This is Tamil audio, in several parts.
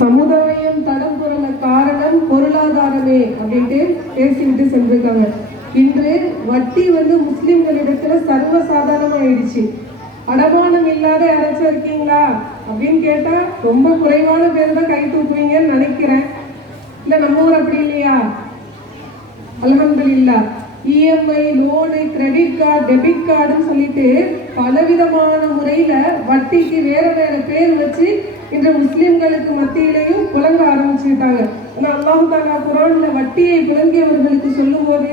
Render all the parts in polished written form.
சமுதாயம் தடம் புரள காரணம் பொருளாதாரமே அப்படின்ட்டு பேசிவிட்டு சென்றிருக்காங்க. இன்று வட்டி முஸ்லிம்களிடத்துல சர்வசாதாரணமாயிடுச்சு. அடமானம் இல்லாத யாராச்சும் இருக்கீங்களா அப்படின்னு கேட்டா ரொம்ப குறைவான பேர் தான் கை தூக்குவீங்கன்னு நினைக்கிறேன். இல்ல நம்ம ஊர் அப்படி இல்லையா? அல்ஹம்துலில்லாஹ். EMI, loan, credit card, debit கார்டுன்னு சொல்லிட்டு பலவிதமான முறையில வட்டிக்கு வேற வேற பேர் வச்சு இன்று முஸ்லிம்களுக்கு மத்தியிலையும் புழங்க ஆரம்பிச்சுட்டாங்க. ஆனா அல்லாஹ் தஆலா குர்ஆன்ல வட்டியை புழங்கியவர்களுக்கு சொல்லும் போது,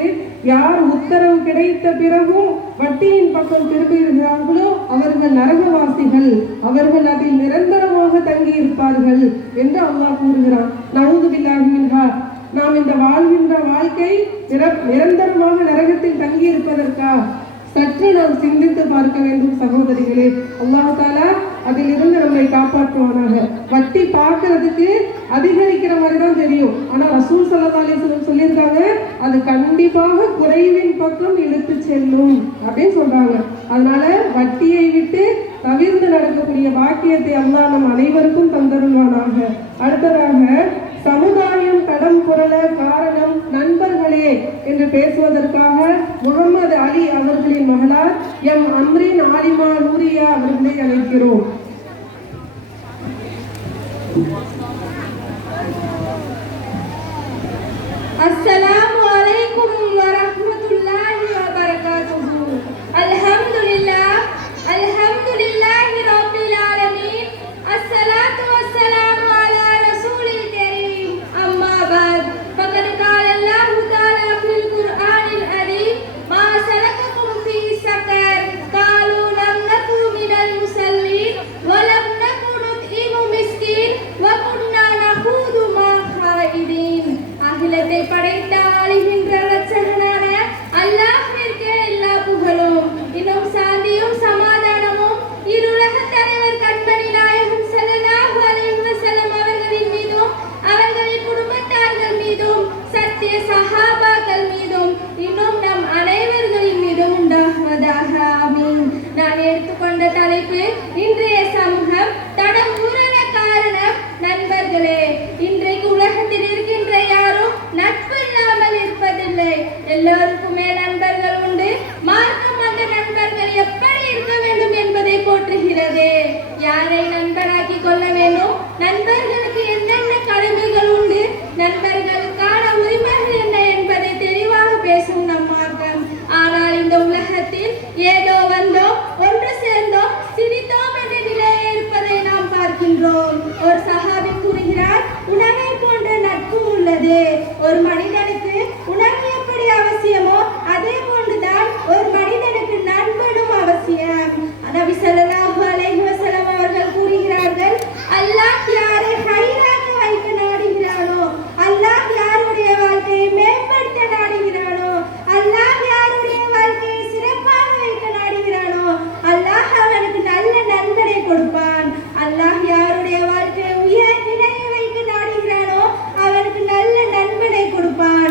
யார் உத்தரவு கிடைத்த பிறகும் வட்டியின் பக்கம் திரும்புகிறார்களோ அவர்கள் நரகவாசிகள், அவர்கள் அதில் நிரந்தரமாக தங்கி இருப்பார்கள் என்று அல்லாஹ் கூறுகிறான். நஊது பில்லாஹி மின்ஹா. நாம் இந்த வாழ்கின்ற வாழ்க்கை நிரந்தரமாக நரகத்தில் தங்கி இருப்பதற்கா? சற்று நாம் சிந்தித்து பார்க்க வேண்டும் சகோதரிகளே. அல்லாஹ் தஆலா அதிலிருந்து நம்மை காப்பாற்றுவானாக. வட்டி பார்க்கறதுக்கு அதிகரிக்கிற மாதிரி தான் தெரியும். ஆனா ரசூல் ஸல்லல்லாஹு அலைஹி வஸல்லம் சொல்லியிருக்காங்க, அது கண்டிப்பாக குறைவின் பக்கம் இழுத்து செல்லும் அப்படின்னு சொல்றாங்க. அதனால வட்டியை விட்டு தவிர்த்து நடக்கக்கூடிய பாக்கியத்தை அல்லாஹ் நம் அனைவருக்கும் தந்தருள்வானாக. அடுத்ததாக, சமுதாயம் தடம் புரள காரணம் நண்பர்களே என்று பேசுவதற்காக முகமது அலி அவர்களின் மகளார் எம் அம்ரின் ஆலிமா நூரியா அவர்களை அழைக்கிறோம். அஸ்ஸலாமு அலைக்கும் வரஹ்மத்துல்லாஹி வபரகாத்துஹு. அல்ஹம்துலில்லாஹ் அல்ஹம்துலில்லாஹி ரப்பில் ஆலமீன். அஸ்ஸலாத்து வஸ்ஸலாமு அலா ரசூலில் கரீம். அம்மா பஅத். ஃபகத் கால அல்லாஹு தஆலா ஃபில் குர்ஆனில் அதீம், மா சலககும் ஃபீ ஸகர் காலூ லம் நகு மினல் முஸல்லீன் வ லம் நகு நுத்இமு மிஸ்கீன் வ குன்னா நஹூது மா ஹாயிதீன். அகிலத்தை படைத்த ஆளுகின்ற இரட்சகனான அல்லாஹ்விற்கே எல்லா புகழும், இன்னும் சாந்தியும் சமாதானமும் இருலக தலைவர் கண்மணி நாயகம் ஸல்லல்லாஹு அலைஹி வஸல்லம் அவர்களின் மீதும் அவர்களின் குடும்பத்தார்கள் மீதும் சத்திய சஹாபாக்கள் மீதும் இன்னும் நம் அனைவர்களின் மீதும் உண்டாகுவதாக. ஆமீன். நான் எடுத்துக்கொண்ட தலைப்பு இன்றைய சமூகம் தடம் புரள காரணம் நண்பர்களே. இன்றைக்கு உலகத்தில் இருக்கின்ற யாரும் நட்பு இல்லாமல் இருப்பதில்லை. எல்லோருக்குமே நண்பர்கள் உண்டு. மார்க்கம் அந்த நண்பர்கள் எப்படி இருக்க வேண்டும் என்பதை போற்றுகிறது. யாரை நண்பராக்கி கொள்ள வேண்டும், நண்பர்களுக்கு என்னென்ன கடமைகள் உண்டு, நண்பர்களுக்கான உரிமைகள் என்ன என்பதை தெளிவாக பேசும் நம் மார்க்கம். ஆனால் இந்த உலகத்தில் ஏதோ வந்தோம், ஒன்று சேர்ந்தோம், சிரித்தோம் என்ற நிலையே இருப்பதை நாம் பார்க்கின்றோம். ஒரு சஹாபி கூறுகிறார், உணவை போன்ற நட்பு உள்ளது. ஒரு மனிதனுக்கு உணவு எப்படி அவசியமோ அதே போன்றுதான் ஒரு மனிதனுக்கு நண்பனும் அவசியம். நபி ஸல்லல்லாஹு அலைஹி வஸல்லம் அவர்கள் கூறுகிறார்கள், அல்லாஹ் யாரை ஹைராக வைக்க நாடுகிறானோ, அல்லாஹ் யாருடைய வாழ்க்கையை மேம்படுத்த நாடுகிறானோ, அல்லாஹ் யாருடைய வாழ்க்கையை சிறப்பாக வைக்க நாடுகிறானோ, அல்லாஹ் அவனுக்கு நல்ல நண்பனை கொடுப்பான். அல்லாஹ் யாருடைய வாழ்க்கையை உயர் நிலையை வைக்க நாடுகிறானோ அவனுக்கு நல்ல நண்பனை கொடுப்பான்.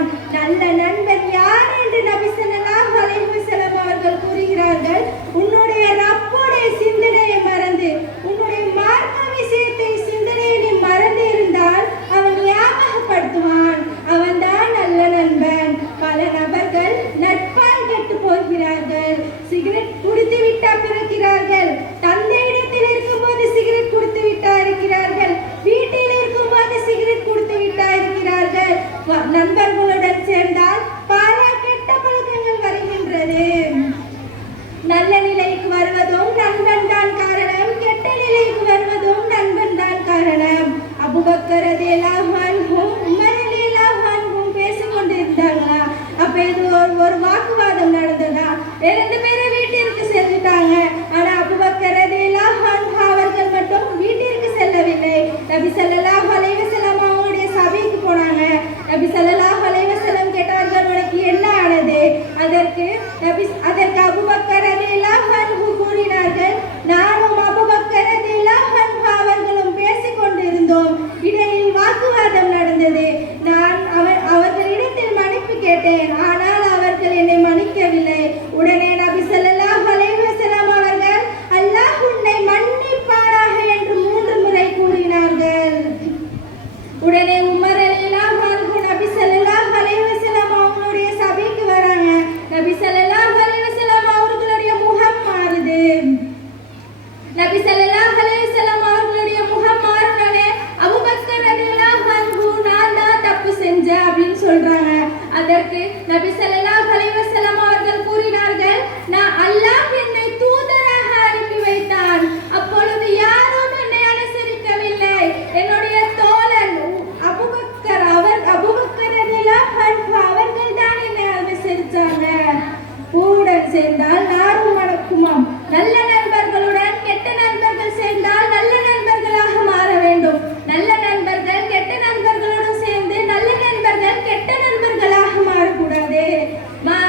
சேர்ந்தால் நாரும் மணக்குமாம். நல்ல